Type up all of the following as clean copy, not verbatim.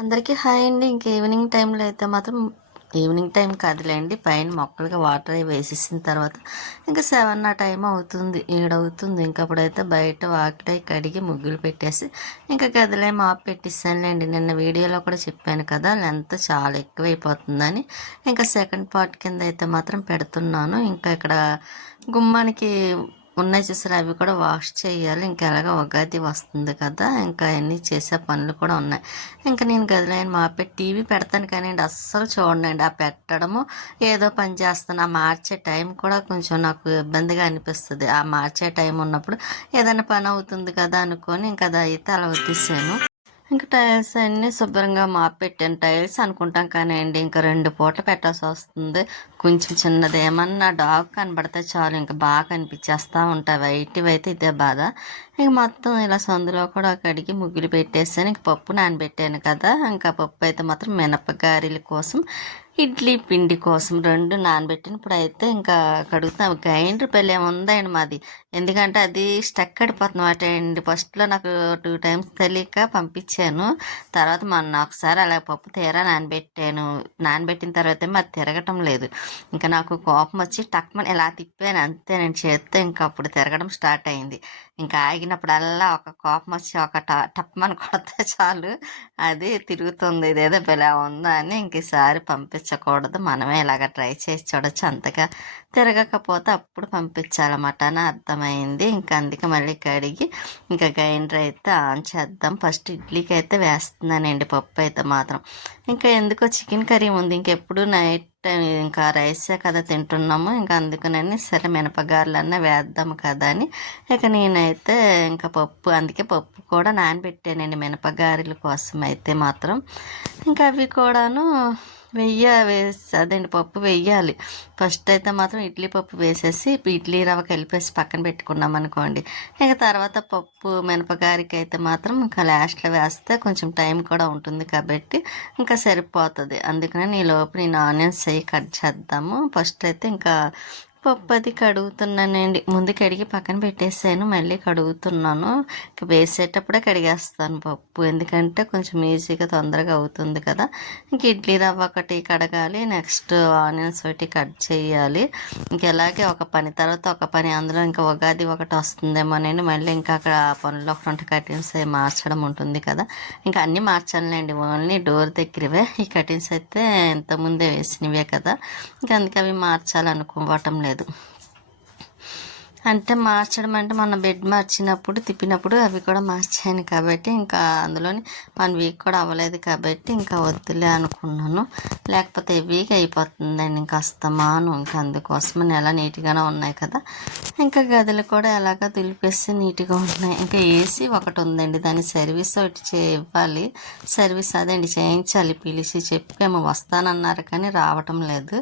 అందరికీ హాయ్ అండి. ఇంక ఈవినింగ్ టైంలో అయితే మాత్రం ఈవినింగ్ టైం కాదులేండి, పైన మొక్కలకి వాటర్ అవి వేసేసిన తర్వాత ఇంకా 7 ఆ టైం అవుతుంది, 7 అవుతుంది. ఇంక అప్పుడైతే బయట వాకిలి కడిగి ముగ్గులు పెట్టేసి ఇంకా గదిలో మాప్ పెట్టిస్తానులేండి. నిన్న వీడియోలో కూడా చెప్పాను కదా, లెంత్ చాలా ఎక్కువైపోతుందని. ఇంకా సెకండ్ పార్ట్ కింద అయితే మాత్రం పెడుతున్నాను. ఇంకా ఇక్కడ గుమ్మానికి ఉన్నాయి చూసారు, అవి కూడా వాష్ చేయాలి. ఇంకా ఎలాగ ఉగాది వస్తుంది కదా, ఇంకా అన్నీ చేసే పనులు కూడా ఉన్నాయి. ఇంకా నేను గదిలో మాపెట్టి టీవీ పెడతాను కానీ అస్సలు చూడండి. ఆ పెట్టడము ఏదో పని చేస్తాను, ఆ మార్చే టైం కూడా కొంచెం నాకు ఇబ్బందిగా అనిపిస్తుంది. ఆ మార్చే టైం ఉన్నప్పుడు ఏదైనా పని అవుతుంది కదా అనుకొని ఇంకా అది అయితే అలా వదిలేసాను. ఇంకా టైల్స్ అన్నీ శుభ్రంగా పెట్టాను. టైల్స్ అనుకుంటాం కానీ అండి, ఇంకా 2 పూటలు పెట్టాల్సి వస్తుంది. కొంచెం చిన్నది ఏమన్నా డాగ్ కనబడితే చాలు ఇంకా బాగా కనిపించేస్తూ ఉంటాయి. వైట్వి అయితే ఇదే బాధ. ఇంక మొత్తం ఇలా సందులో కూడా కడిగి ముగ్గులు పెట్టేసాను. ఇంక పప్పు నానబెట్టాను కదా, ఇంకా పప్పు అయితే మాత్రం మినపగారెల కోసం, ఇడ్లీ పిండి కోసం 2 నానబెట్టిన. ఇప్పుడైతే ఇంకా కడుగుతాం. గ్రైండర్ పెళ్ళి ఏముందండి మాది, ఎందుకంటే అది స్టక్ అడిపోతున్నమాట అండి. ఫస్ట్లో నాకు 2 టైమ్స్ తెలియక పంపించాను. తర్వాత మొన్న ఒకసారి అలా పప్పు తీరా నానబెట్టాను. నానబెట్టిన తర్వాత ఏమో అది తిరగటం లేదు. ఇంకా నాకు కోపం వచ్చి టక్మని ఇలా తిప్పాను అంతే, నేను చేస్తే ఇంకా అప్పుడు తిరగడం స్టార్ట్ అయింది. ఇంకా ఆగినప్పుడల్లా ఒక కోపం వచ్చి ఒక టప్మని కొడితే చాలు అది తిరుగుతుంది. ఇదేదో ఇలా ఉందా అని ఇంక ఈసారి పంపించకూడదు, మనమే ఇలాగ ట్రై చేసి చూడొచ్చు, అంతగా తిరగకపోతే అప్పుడు పంపించాలన్నమాట అని అర్థమైంది. ఇంకా అందుకే మళ్ళీ కడిగి ఇంకా గ్రైండర్ అయితే ఆన్ చేద్దాం. ఫస్ట్ ఇడ్లీకి అయితే వేస్తున్నానండి పప్పు అయితే మాత్రం. ఇంకా ఎందుకో చికెన్ కర్రీ ఉంది, ఇంకెప్పుడు నైట్ టైం ఇంకా రైసే కదా తింటున్నాము, ఇంకా అందుకనని సరే మినపగారులన్నా వేద్దాము కదా అని ఇక నేనైతే ఇంకా పప్పు, అందుకే పప్పు కూడా నానబెట్టానండి మినపగారెల కోసం అయితే మాత్రం. ఇంకా అవి కూడాను అదండి పప్పు వెయ్యాలి. ఫస్ట్ అయితే మాత్రం ఇడ్లీ పప్పు వేసేసి ఇడ్లీ రవ్వ కలిపేసి పక్కన పెట్టుకున్నాం అనుకోండి. ఇంకా తర్వాత పప్పు మినపగారికి అయితే మాత్రం ఇంకా లాస్ట్లో వేస్తే కొంచెం టైం కూడా ఉంటుంది కాబట్టి ఇంకా సరిపోతుంది. అందుకని ఈ లోపు నేను ఆనియన్స్ అవి కట్ చేద్దాము. ఫస్ట్ అయితే ఇంకా పప్పు అది కడుగుతున్నానండి. ముందు కడిగి పక్కన పెట్టేసాను, మళ్ళీ కడుగుతున్నాను. వేసేటప్పుడే కడిగేస్తాను పప్పు, ఎందుకంటే కొంచెం ఈజీగా తొందరగా అవుతుంది కదా. ఇంక ఇడ్లీ రవ్వ ఒకటి కడగాలి, నెక్స్ట్ ఆనియన్స్ ఒకటి కట్ చేయాలి. ఇంక ఇలాగే ఒక పని తర్వాత ఒక పని. అందులో ఇంకా ఉగాది ఒకటి వస్తుందేమోనండి, మళ్ళీ ఇంకా అక్కడ పనుల్లో ఒక 20 కటింగ్స్ అవి మార్చడం ఉంటుంది కదా. ఇంకా అన్నీ మార్చాలండి, ఓన్లీ డోర్ దగ్గరవే. ఈ కటింగ్స్ అయితే ఇంతకుముందే వేసినవే కదా, ఇంకా అందుకే అవి మార్చాలనుకోవటం లేదు. అంటే మార్చడం అంటే మన బెడ్ మార్చినప్పుడు తిప్పినప్పుడు అవి కూడా మార్చాను కాబట్టి ఇంకా అందులోని 1 వీక్ కూడా అవ్వలేదు కాబట్టి ఇంకా వద్దులే అనుకున్నాను. లేకపోతే వీక్ అయిపోతుందండి ఇంకా అస్తమాను. ఇంకా అందుకోసమని ఎలా నీట్గానే ఉన్నాయి కదా. ఇంకా గదులు కూడా ఎలాగ దులిపేసి నీట్గా ఉన్నాయి. ఇంకా ఏసీ ఒకటి ఉందండి, దాని సర్వీస్ ఒకటి ఇవ్వాలి. సర్వీస్ అదండి చేయించాలి, పిలిచి చెప్పాము వస్తానన్నారు కానీ రావటం లేదు.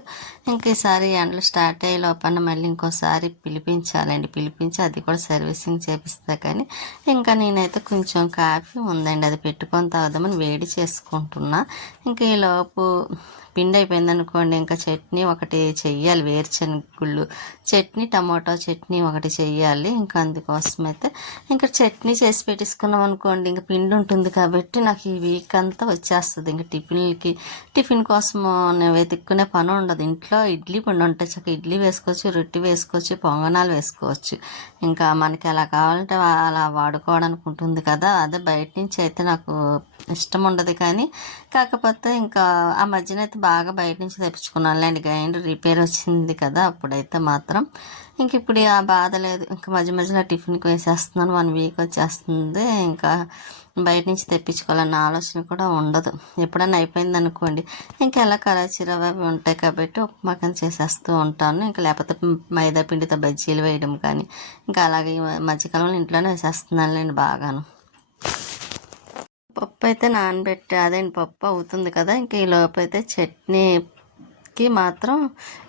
ఇంక ఈసారి ఎండలు స్టార్ట్ అయ్యే లోపల మళ్ళీ ఇంకోసారి పిలిపించాలండి. పిలిపించి అది కూడా సర్వీసింగ్ చేపిస్తా. కానీ ఇంకా నేనైతే కొంచెం కాఫీ ఉందండి, అది పెట్టుకొని తాగుదామని వేడి చేసుకుంటున్నా. ఇంకా ఈలోపు పిండి అయిపోయింది అనుకోండి, ఇంకా చట్నీ ఒకటి చెయ్యాలి, వేరుశనగుళ్ళు చట్నీ, టమాటో చట్నీ ఒకటి చెయ్యాలి. ఇంకా అందుకోసం అయితే ఇంకా చట్నీ చేసి పెట్టేసుకున్నాం అనుకోండి, ఇంకా పిండి ఉంటుంది కాబట్టి నాకు ఈ వీక్ అంతా వచ్చేస్తుంది. ఇంకా టిఫిన్ కోసం నేను వెతుక్కునే పని ఉండదు. ఇంట్లో ఇడ్లీ పిండి ఉంటే చక్క ఇడ్లీ వేసుకోవచ్చు, రొట్టె వేసుకోవచ్చు, పొంగనాలు వేసుకోవచ్చు. ఇంకా మనకి ఎలా కావాలంటే అలా వాడుకోవడానికి ఉంటుంది కదా. అదే బయట నుంచి అయితే నాకు ఇష్టం ఉండదు. కానీ కాకపోతే ఇంకా ఆ మధ్యన అయితే బాగా బయట నుంచి తెప్పించుకున్నానులేండి, గ్రైండర్ రిపేర్ వచ్చింది కదా, అప్పుడైతే మాత్రం ఇంక ఇప్పుడు ఆ బాధ లేదు. ఇంకా మధ్యలో టిఫిన్కి వేసేస్తున్నాను, 1 వీక్ వచ్చేస్తుంది. ఇంకా బయట నుంచి తెప్పించుకోవాలన్న ఆలోచన కూడా ఉండదు. ఎప్పుడైనా అయిపోయింది అనుకోండి, ఇంకా ఎలా కరాచీ రవ్వ అవి ఉంటాయి కాబట్టి ఉప్మాకం చేసేస్తూ ఉంటాను. ఇంకా లేకపోతే మైదా పిండితో బజ్జీలు వేయడం కానీ ఇంకా అలాగే మధ్యకాలంలో ఇంట్లోనే వేసేస్తున్నానులేండి బాగాను. పప్పు అయితే అదేంటి పప్పు అవుతుంది కదా. ఇంక ఈ లోపు అయితే చట్నీకి మాత్రం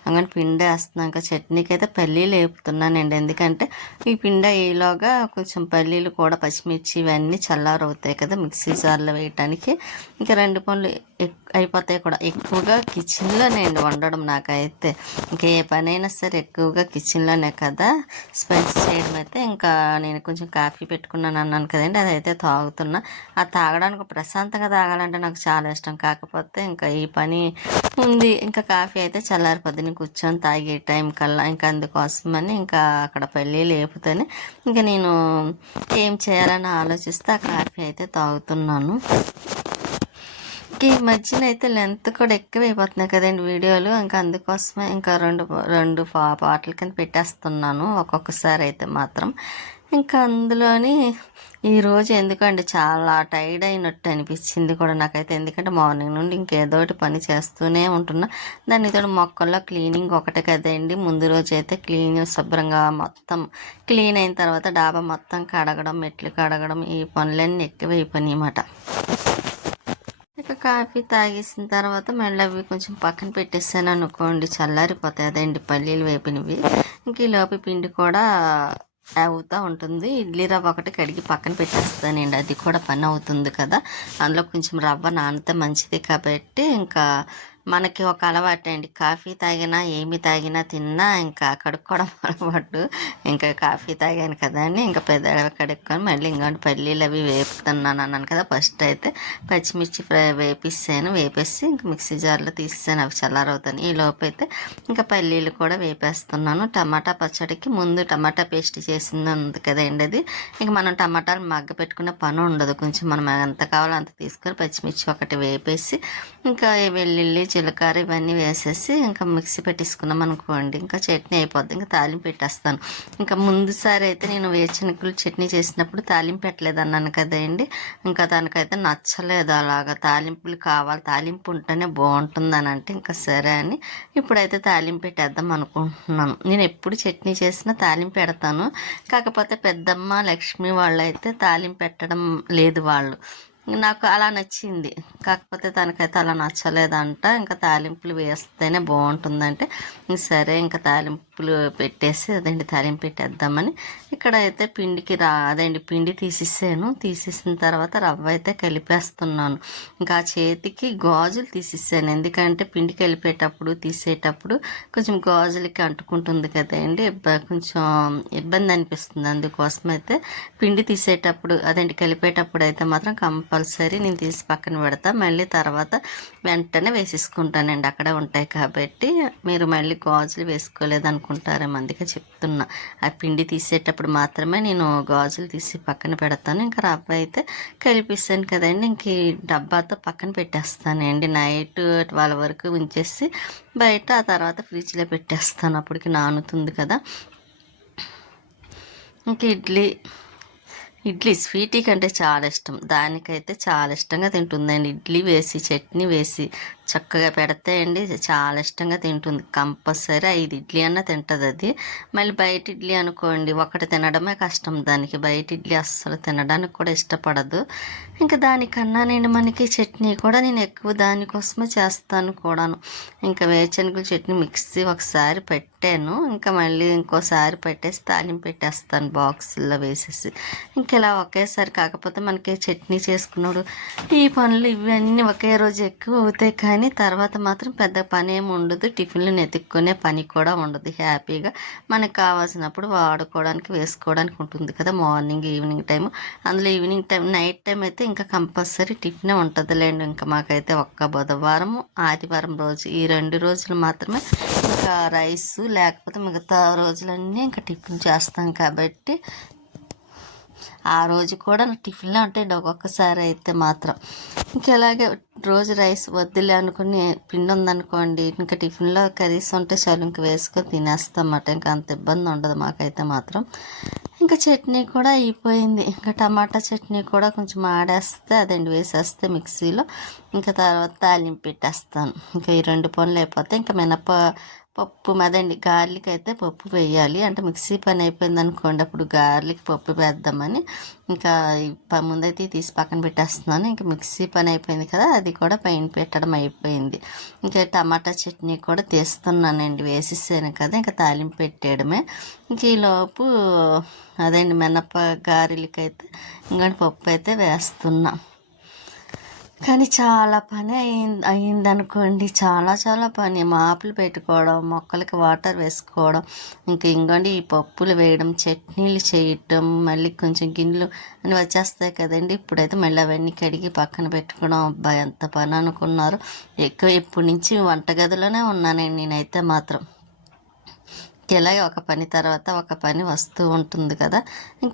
అంగని పిండి వేస్తున్నాను. ఇంకా చట్నీకి అయితే పల్లీలు వేపుతున్నానండి, ఎందుకంటే ఈ పిండి ఈలోగా కొంచెం పల్లీలు కూడా, పచ్చిమిర్చి ఇవన్నీ చల్లారవుతాయి కదా మిక్సీ జార్లో వేయటానికి. ఇంకా 2 పనులు అయిపోతాయి కూడా. ఎక్కువగా కిచెన్లోనే అండి వండడం నాకైతే. ఇంకా ఏ పనైనా సరే ఎక్కువగా కిచెన్లోనే కదా స్పెండ్ చేయడం. అయితే ఇంకా నేను కొంచెం కాఫీ పెట్టుకున్నాను అన్నాను కదండి, అదైతే తాగుతున్నా. అది తాగడానికి ప్రశాంతంగా తాగాలంటే నాకు చాలా ఇష్టం. కాకపోతే ఇంకా ఈ పని ఉంది, ఇంకా కాఫీ అయితే చల్లారిపోద్ది నేను కూర్చొని తాగే టైం కల్లా. ఇంకా అందుకోసమని ఇంకా అక్కడ పెళ్ళి లేపుతేనే ఇంకా నేను ఏం చేయాలని ఆలోచిస్తే ఆ కాఫీ అయితే తాగుతున్నాను. ఈ మధ్యన అయితే లెంత్ కూడా ఎక్కువైపోతున్నాయి కదండి వీడియోలు. ఇంకా అందుకోసమే ఇంకా రెండు పాటల కింద పెట్టేస్తున్నాను ఒక్కొక్కసారి అయితే మాత్రం. ఇంకా అందులోని ఈరోజు ఎందుకంటే చాలా టైర్డ్ అయినట్టు అనిపించింది కూడా నాకైతే. ఎందుకంటే మార్నింగ్ నుండి ఇంకేదో ఒకటి పని చేస్తూనే ఉంటున్నా. దాన్ని తోడు మొక్కల్లో క్లీనింగ్ ఒకటే కదండి. ముందు రోజు అయితే శుభ్రంగా మొత్తం క్లీన్ అయిన తర్వాత డాబా మొత్తం కడగడం, మెట్లు కడగడం, ఈ పనులన్నీ ఎక్కువైపోయినాయి అన్నమాట. ఇక కాఫీ తాగేసిన తర్వాత మళ్ళీ అవి కొంచెం పక్కన పెట్టేసాను అనుకోండి, చల్లారిపోతాయి. అదండి పల్లీలు వేపినవి. ఇంక ఈ లోపు పిండి కూడా అవుతూ ఉంటుంది. ఇడ్లీ రవ్వ ఒకటి కడిగి పక్కన పెట్టేస్తానండి, అది కూడా పని అవుతుంది కదా. అందులో కొంచెం రవ్వ నానితే మంచిది కాబట్టి ఇంకా మనకి ఒక అలవాటు అండి. కాఫీ తాగినా ఏమి తాగినా తిన్నా ఇంకా కడుక్కోవడం అలవాటు. ఇంకా కాఫీ తాగాను కదా అని ఇంకా పెద్దగా కడుక్కొని మళ్ళీ ఇంకోటి పల్లీలు అవి వేపుతున్నాను అన్నాను కదా. ఫస్ట్ అయితే పచ్చిమిర్చి వేపేసి ఇంకా మిక్సీ జార్లో తీసేసాను, అవి చల్లారవుతాను. ఈ లోపు అయితే ఇంకా పల్లీలు కూడా వేపేస్తున్నాను. టమాటా పచ్చడికి ముందు టమాటా పేస్ట్ చేసింది ఉంది కదండి, అది ఇంకా మనం టమాటాలు మగ్గ పెట్టుకునే పని ఉండదు. కొంచెం మనం ఎంత కావాలో అంత తీసుకొని పచ్చిమిర్చి ఒకటి వేపేసి ఇంకా వెల్లుల్లి, జీలకర్ర ఇవన్నీ వేసేసి ఇంకా మిక్సీ పెట్టేసుకున్నాం అనుకోండి, ఇంకా చట్నీ అయిపోద్ది. ఇంకా తాలింపు పెట్టేస్తాను. ఇంకా ముందుసారి అయితే నేను వేరుశనగలు చట్నీ చేసినప్పుడు తాలింపు పెట్టలేదు అన్నాను కదండి. ఇంకా దానికైతే నచ్చలేదు అలాగా. తాలింపులు కావాలి, తాలింపు ఉంటేనే బాగుంటుందని అంటే ఇంకా సరే అని ఇప్పుడైతే తాలింపు పెట్టేద్దాం అనుకుంటున్నాను. నేను ఎప్పుడు చట్నీ చేసినా తాలింపు పెడతాను. కాకపోతే పెద్దమ్మ లక్ష్మి వాళ్ళు అయితే తాలింపు పెట్టడం లేదు వాళ్ళు. నాకు అలా నచ్చింది, కాకపోతే తనకైతే అలా నచ్చలేదంట. ఇంకా తాలింపులు వేస్తేనే బాగుంటుందంటే సరే ఇంకా తాలింపులు పెట్టేసి అదండి తాలింపు పెట్టేద్దామని ఇక్కడ అయితే పిండి తీసేసిన తర్వాత రవ్వ అయితే కలిపేస్తున్నాను. ఇంకా చేతికి గాజులు తీసేసాను, ఎందుకంటే పిండి కలిపేటప్పుడు తీసేటప్పుడు కొంచెం గాజులకి అంటుకుంటుంది కదండి, కొంచెం ఇబ్బంది అనిపిస్తుంది. అందుకోసం అయితే పిండి తీసేటప్పుడు కలిపేటప్పుడు అయితే మాత్రం కంపల్సరీ నేను తీసి పక్కన పెడతా. మళ్ళీ తర్వాత వెంటనే వేసేసుకుంటానండి, అక్కడే ఉంటాయి కాబట్టి. మీరు మళ్ళీ గాజులు వేసుకోలేదు అనుకుంటారేమో, అందుకే చెప్తున్నా. ఆ పిండి తీసేటప్పుడు మాత్రమే నేను గాజులు తీసి పక్కన పెడతాను. ఇంకా రవ్వ అయితే కలిపిస్తాను కదండి, ఇంక ఈ డబ్బాతో పక్కన పెట్టేస్తానండి. నైట్ 12 వరకు ఉంచేసి బయట ఆ తర్వాత ఫ్రిడ్జ్లో పెట్టేస్తాను, అప్పటికి నానుతుంది కదా. ఇంక ఇడ్లీ స్వీటీ కంటే చాలా ఇష్టం, దానికైతే చాలా ఇష్టంగా తింటుందండి. ఇడ్లీ వేసి చట్నీ వేసి చక్కగా పెడితే అండి చాలా ఇష్టంగా తింటుంది. కంపల్సరీ 5 ఇడ్లీ అన్న తింటుంది అది. మళ్ళీ బయట ఇడ్లీ అనుకోండి ఒకటి తినడమే కష్టం దానికి. బయట ఇడ్లీ అస్సలు తినడానికి కూడా ఇష్టపడదు. ఇంకా దానికన్నా మనకి చట్నీ కూడా నేను ఎక్కువ దానికోసమే చేస్తాను కూడాను. ఇంకా వేరుశనగల చట్నీ మిక్సీ ఒకసారి పెట్టాను, ఇంకా మళ్ళీ ఇంకోసారి పెట్టేసి తాలింపు పెట్టేస్తాను బాక్సుల్లో వేసేసి. ఇంక ఇలా ఒకేసారి. కాకపోతే మనకి చట్నీ చేసుకున్నాడు ఈ పనులు ఇవన్నీ ఒకే రోజు ఎక్కువ అవుతాయి, కానీ తర్వాత మాత్రం పెద్ద పని ఏమి ఉండదు. టిఫిన్లు నెతుక్కునే పని కూడా ఉండదు. హ్యాపీగా మనకు కావాల్సినప్పుడు వాడుకోవడానికి వేసుకోవడానికి ఉంటుంది కదా, మార్నింగ్ ఈవినింగ్ టైం. అందులో ఈవినింగ్ టైం నైట్ టైం అయితే ఇంకా కంపల్సరీ టిఫినే ఉంటుందిలేండి. ఇంకా మాకైతే ఒక్క బుధవారం ఆదివారం రోజు ఈ 2 రోజులు మాత్రమే ఇంకా రైసు, లేకపోతే మిగతా రోజులన్నీ ఇంకా టిఫిన్ చేస్తాం కాబట్టి ఆ రోజు కూడా టిఫిన్లో ఉంటాయండి ఒక్కొక్కసారి అయితే మాత్రం. ఇంకా అలాగే రోజు రైస్ వద్దులే అనుకుని పిండి ఉందనుకోండి, ఇంకా టిఫిన్లో కర్రీస్ ఉంటే చాలు ఇంకా వేసుకొని తినేస్తాం అన్నమాట. ఇంకా అంత ఇబ్బంది ఉండదు మాకైతే మాత్రం. ఇంకా చట్నీ కూడా అయిపోయింది. ఇంకా టమాటా చట్నీ కూడా కొంచెం ఆడేస్తే వేసేస్తే మిక్సీలో ఇంకా తర్వాత తాలింపు పెట్టేస్తాను. ఇంకా ఈ 2 పనులు అయిపోతే ఇంకా పప్పు గార్లిక్ అయితే పప్పు వేయాలి. అంటే మిక్సీ పని అయిపోయింది అనుకోండి, అప్పుడు గార్లిక్ పప్పు వేద్దామని ఇంకా ముందైతే తీసి పక్కన పెట్టేస్తున్నాను. ఇంకా మిక్సీ పని అయిపోయింది కదా, అది కూడా పైన పెట్టడం అయిపోయింది. ఇంకా టమాటా చట్నీ కూడా తీస్తున్నానండి, వేసేసాను కదా, ఇంకా తాలింపు పెట్టేయడమే. ఇంక ఈలోపు మినప గారెలకైతే ఇంకా పప్పు అయితే వేస్తున్నా. కానీ చాలా పని అయిందనుకోండి. చాలా చాలా పని. మాపులు పెట్టుకోవడం, మొక్కలకి వాటర్ వేసుకోవడం, ఇంకోండి ఈ పప్పులు వేయడం, చట్నీలు చేయటం, మళ్ళీ కొంచెం గిన్నెలు అని వచ్చేస్తాయి కదండి. ఇప్పుడైతే మళ్ళీ అవన్నీ కడిగి పక్కన పెట్టుకోవడం. అబ్బా ఎంత పని అనుకున్నారు. ఎక్కువ ఇప్పటి నుంచి వంటగదిలోనే ఉన్నానండి నేనైతే మాత్రం. ఇలాగే ఒక పని తర్వాత ఒక పని వస్తూ ఉంటుంది కదా.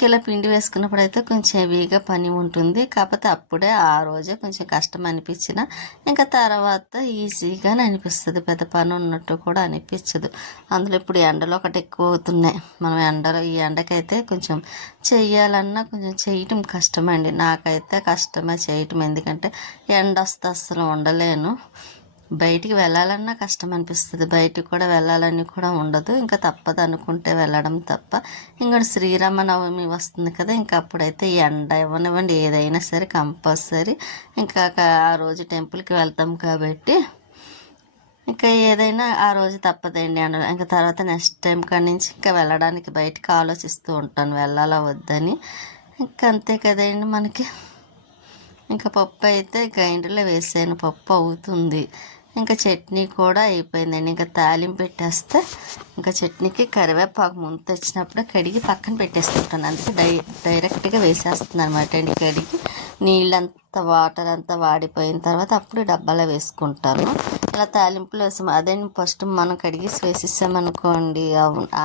ఇలా పిండి వేసుకున్నప్పుడు అయితే కొంచెం హెవీగా పని ఉంటుంది. కాకపోతే అప్పుడే ఆ రోజే కొంచెం కష్టం అనిపించిన ఇంకా తర్వాత ఈజీగానే అనిపిస్తుంది. పెద్ద పని ఉన్నట్టు కూడా అనిపించదు. అందులో ఇప్పుడు ఎండలు ఒకటి ఎక్కువ అవుతున్నాయి. మనం ఈ ఎండకైతే కొంచెం చెయ్యాలన్నా కొంచెం చేయటం కష్టమండి. నాకైతే కష్టమే చేయటం. ఎందుకంటే ఎండ వస్తే అస్సలు ఉండలేను. బయటికి వెళ్ళాలన్నా కష్టం అనిపిస్తుంది. బయటికి కూడా వెళ్ళాలని కూడా ఉండదు. ఇంకా తప్పదు అనుకుంటే వెళ్ళడం తప్ప. ఇంకోటి శ్రీరామనవమి వస్తుంది కదా. ఇంకా అప్పుడైతే ఎండ ఇవ్వనివ్వండి ఏదైనా సరే కంపల్సరీ ఇంకా ఆ రోజు టెంపుల్కి వెళ్తాం కాబట్టి ఇంకా ఏదైనా ఆ రోజు తప్పదండి అండ. ఇంకా తర్వాత నెక్స్ట్ టైం కాడి నుంచి ఇంకా వెళ్ళడానికి బయటికి ఆలోచిస్తూ ఉంటాను వెళ్ళాలా వద్దని. ఇంకా అంతే కదండి మనకి. ఇంకా పప్పు అయితే గ్రైండర్లో వేసాను, పప్పు అవుతుంది. ఇంకా చట్నీ కూడా అయిపోయిందండి. ఇంకా తాలింపు పెట్టేస్తే ఇంకా చట్నీకి కరివేపాకు ముందు తెచ్చినప్పుడే కడిగి పక్కన పెట్టేసుకుంటాను. అందుకే డైరెక్ట్గా వేసేస్తున్నాను అనమాట అండి. కడిగి నీళ్ళంతా వాటర్ అంతా వాడిపోయిన తర్వాత అప్పుడు డబ్బాలో వేసుకుంటాను. ఇలా తాలింపులు వేసాము అదే ఫస్ట్ మనం కడిగేసి వేసేసామనుకోండి,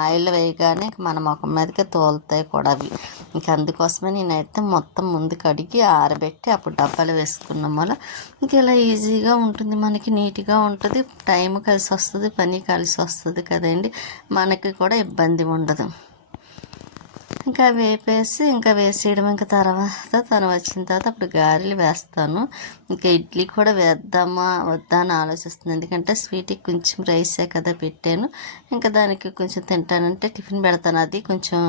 ఆయిల్ వేయగానే మన ముఖం మీదకే తోలుతాయి కూడా అవి. ఇంకా అందుకోసమే నేనైతే మొత్తం ముందు కడిగి ఆరబెట్టి అప్పుడు డబ్బాలు వేసుకున్నాం వల్ల ఇంక ఇలా ఈజీగా ఉంటుంది, మనకి నీట్గా ఉంటుంది, టైం కలిసి వస్తుంది, పని కలిసి వస్తుంది కదండి. మనకి కూడా ఇబ్బంది ఉండదు. ఇంకా వేపేసి ఇంకా వేసేయడం. ఇంకా తర్వాత తను వచ్చిన తర్వాత అప్పుడు గారెలు వేస్తాను. ఇంకా ఇడ్లీ కూడా వేద్దామా వద్దా అని ఆలోచిస్తుంది. ఎందుకంటే స్వీట్కి కొంచెం రైసే కదా పెట్టాను. ఇంకా దానికి కొంచెం తింటానంటే టిఫిన్ పెడతాను. అది కొంచెం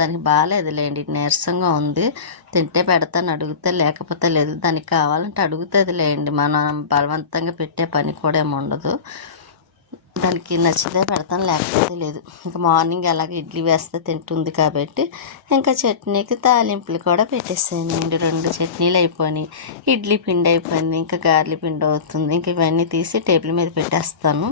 దానికి బాగాలేదులేండి, నీరసంగా ఉంది. తింటే పెడతాను, అడిగితే లేకపోతే లేదు. దానికి కావాలంటే అడుగుతుందిలేండి. మనం బలవంతంగా పెట్టే పని కూడా ఏమి ఉండదు. దానికి నచ్చితే పెడతాను, లేకపోతే లేదు. ఇంకా మార్నింగ్ అలాగే ఇడ్లీ వేస్తే తింటుంది కాబట్టి ఇంకా చట్నీకి తాలింపులు కూడా పెట్టేసానండి. 2 చట్నీలు అయిపోయినాయి, ఇడ్లీ పిండి అయిపోయింది, ఇంకా గార్లీ పిండి అవుతుంది. ఇంక ఇవన్నీ తీసి టేబుల్ మీద పెట్టేస్తాను.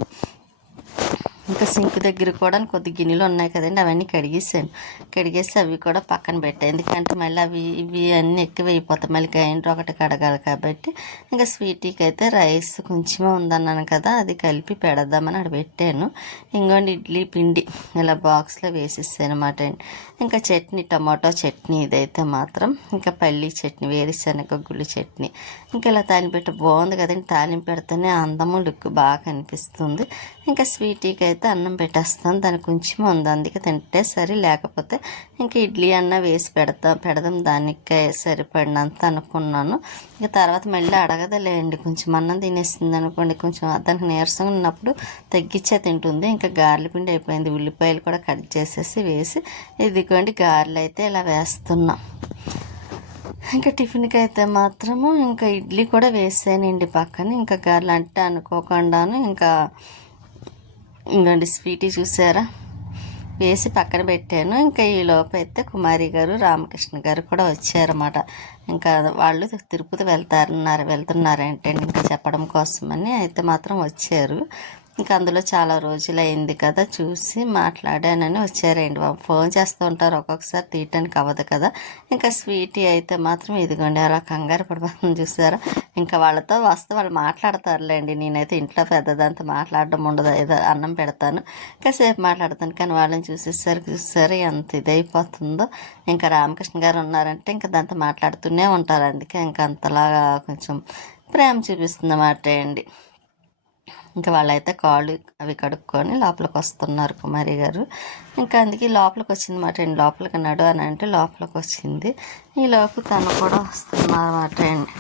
ఇంకా సింక్ దగ్గర కూడా కొద్ది గిన్నెలు ఉన్నాయి కదండి, అవన్నీ కడిగేసి అవి కూడా పక్కన పెట్టాయి. ఎందుకంటే మళ్ళీ ఇవి అన్నీ ఎక్కువ అయిపోతాయి, మళ్ళీ గ్రైండర్ ఒకటి కడగాలి కాబట్టి. ఇంకా స్వీట్కి అయితే రైస్ కొంచెమే ఉందన్నాను కదా, అది కలిపి పెడదామని అక్కడ పెట్టాను. ఇంకోండి ఇడ్లీ పిండి ఇలా బాక్స్లో వేసేసాను అనమాట అండి. ఇంకా చట్నీ టమాటో చట్నీ ఇదైతే మాత్రం, ఇంకా పల్లీ చట్నీ, వేరుశనగ గుళ్ళు చట్నీ. ఇంకా ఇలా తాలింపు బాగుంది కదండి. తాలింపు పెడితేనే అందము లుక్ బాగా కనిపిస్తుంది. ఇంకా స్వీట్కి అయితే అన్నం పెట్టేస్తాను, దానికి కొంచెం ఉంది అందుకే తింటే సరే, లేకపోతే ఇంకా ఇడ్లీ అన్న వేసి పెడదాం దానికి సరిపడినంత అనుకున్నాను. ఇంకా తర్వాత మళ్ళీ అడగదలేండి, కొంచెం అన్నం తినేస్తుంది అనుకోండి, కొంచెం దానికి నీరసంగా ఉన్నప్పుడు తగ్గించే తింటుంది. ఇంకా గారెల పిండి అయిపోయింది, ఉల్లిపాయలు కూడా కట్ చేసేసి వేసి ఇదిగోండి గారెలు అయితే ఇలా వేస్తున్నాం. ఇంకా టిఫిన్కి అయితే మాత్రము ఇంకా ఇడ్లీ కూడా వేసానండి పక్కన. ఇంకా గారెలు అంటే అనుకోకుండాను ఇంకోండి స్వీటీ చూసారా వేసి పక్కన పెట్టాను. ఇంకా ఈ లోపు అయితే కుమారి గారు రామకృష్ణ గారు కూడా వచ్చారన్నమాట. ఇంకా వాళ్ళు తిరుపతి వెళ్తున్నారంటే ఇంకా చెప్పడం కోసమని అయితే మాత్రం వచ్చారు. ఇంకా అందులో చాలా రోజులైంది కదా చూసి మాట్లాడానని వచ్చారండి. ఫోన్ చేస్తూ ఉంటారు, ఒక్కొక్కసారి తీయటానికి అవ్వదు కదా. ఇంకా స్వీటీ అయితే మాత్రం ఇదిగోండి అలా కంగారు పడిపోతుంది చూసారా. ఇంకా వాళ్ళతో వస్తే వాళ్ళు మాట్లాడతారులేండి, నేనైతే ఇంట్లో పెద్దదంతా మాట్లాడడం ఉండదు. ఏదో అన్నం పెడతాను కాసేపు మాట్లాడతాను, కానీ వాళ్ళని చూసేసరికి ఎంత ఇదైపోతుందో. ఇంకా రామకృష్ణ గారు ఉన్నారంటే ఇంకా దాంతో మాట్లాడుతూనే ఉంటారు, అందుకే ఇంకా అంతలాగా కొంచెం ప్రేమ చూపిస్తుంది అన్నమాట అండి. ఇంకా వాళ్ళైతే కాళ్ళు అవి కడుక్కొని లోపలికి వస్తున్నారు కుమారి గారు. ఇంకా అందుకే లోపలికి వచ్చింది మాట అండి. లోపలికి నడు అని అంటే లోపలికి వచ్చింది. ఈ లోపు తను కూడా వస్తుందన్నమాట అండి.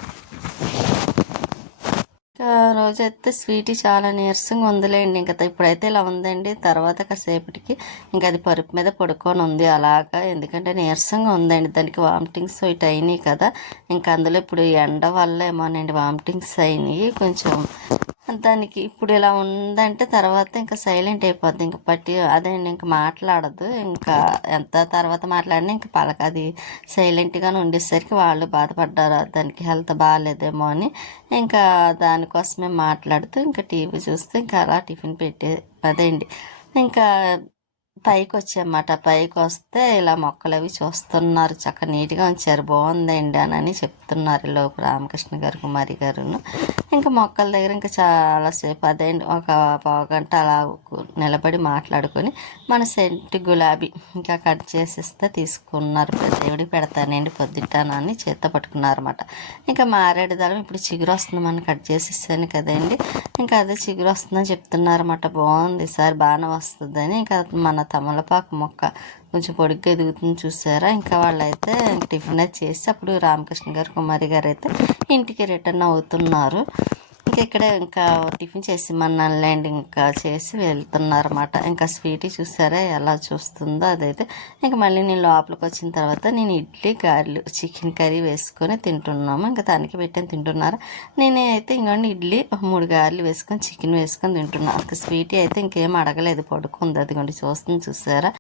ఇంకా రోజైతే స్వీటీ చాలా నీరసంగా ఉందిలేండి. ఇంకా ఇప్పుడైతే ఇలా ఉందండి, తర్వాత కాసేపటికి ఇంకా అది పరుపు మీద పడుకొని ఉంది అలాగా. ఎందుకంటే నీరసంగా ఉందండి, దానికి వామిటింగ్స్ ఇటు అయినాయి కదా. ఇంకా అందులో ఇప్పుడు ఎండ వల్ల ఏమోనండి వామిటింగ్స్ అయినాయి కొంచెం. దానికి ఇప్పుడు ఇలా ఉందంటే తర్వాత ఇంకా సైలెంట్ అయిపోద్ది. ఇంక అదేండి ఇంక మాట్లాడదు. ఇంకా ఎంత తర్వాత మాట్లాడినా ఇంక అది సైలెంట్గానే ఉండేసరికి వాళ్ళు బాధపడ్డారు. దానికి హెల్త్ బాగాలేదేమో అని. ఇంకా దానికోసమే మాట్లాడుతూ ఇంకా టీవీ చూస్తూ ఇంకా అలా టిఫిన్ అదేండి ఇంకా పైకొచ్చామాట. పైకొస్తే ఇలా మొక్కలవి చూస్తున్నారు. చక్కగా నీట్‌గా ఉంచారు. బావుందండి అని చెప్తున్నారు ఈలోపు రామకృష్ణ గారు, కుమారి గారును. ఇంకా మొక్కల దగ్గర ఇంకా చాలాసేపు అదేండి ఒక పావుగంట అలా నిలబడి మాట్లాడుకొని మన సెంటు గులాబీ ఇంకా కట్ చేసిస్తే తీసుకున్నారు. దేవుడికి పెడతానండి పొద్దుటాన అని చేత్తో పట్టుకున్నారన్నమాట. ఇంకా మారేడు దళం ఇప్పుడు చిగురు వస్తుంది, మనం కట్ చేసి ఇస్తాను కదండి. ఇంకా అదే చిగురు వస్తుందని చెప్తున్నారన్నమాట. బాగుంది ఈసారి బాగానే వస్తుందని. ఇంకా మన తమలపాకు మొక్క కొంచెం పొడిగ్గా ఎదుగుతుంది చూసారా. ఇంకా వాళ్ళైతే టిఫిన్ చేసి అప్పుడు రామకృష్ణ గారు, కుమారి గారు అయితే ఇంటికి రిటర్న్ అవుతున్నారు. ఇక్కడ ఇంకా టిఫిన్ చేసి మన్నాళ్ళండి ఇంకా చేసి వెళ్తున్నారన్నమాట. ఇంకా స్వీటీ చూసారా ఎలా చూస్తుందో. అదైతే ఇంకా మళ్ళీ నేను లోపలికి వచ్చిన తర్వాత నేను ఇడ్లీ గారెలు చికెన్ కర్రీ వేసుకొని తింటున్నాము. ఇంకా తనకి పెట్టాను తింటున్నారు. నేనైతే ఇంకోండి ఇడ్లీ 3 గారెలు వేసుకొని చికెన్ వేసుకొని తింటున్నాను. స్వీటీ అయితే ఇంకేం అడగలేదు, పడుకుంది. అదిగోండి చూస్తుంది చూసారా.